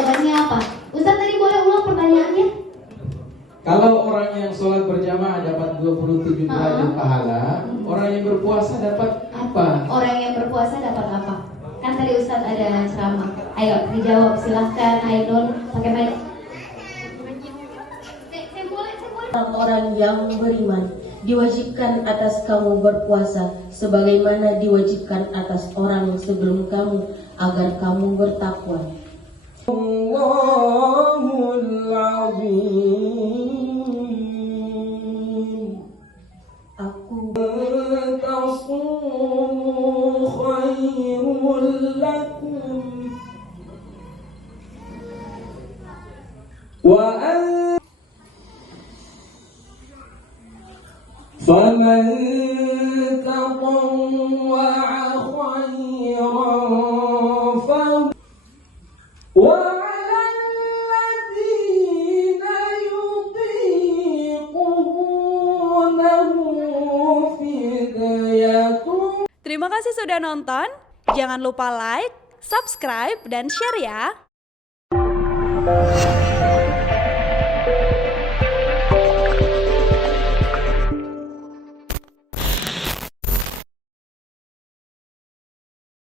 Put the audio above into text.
jawabannya apa? Ustaz tadi boleh ulang pertanyaannya? Kalau orang yang sholat berjamaah dapat 27 derajat pahala, orang yang berpuasa dapat apa? Orang yang berpuasa dapat apa? Kan tadi Ustaz ada ceramah. Ayo dijawab, silahkan Ainul pakai mic. Orang-orang yang beriman diwajibkan atas kamu berpuasa sebagaimana diwajibkan atas orang sebelum kamu agar kamu bertakwa. Allahul Azim. Aku Tasumu khairul lakum wa فمن تطوع خيرا فهو وعلى الذين يطيقونه فدية. Terima kasih sudah nonton. Jangan lupa like, subscribe, dan share ya.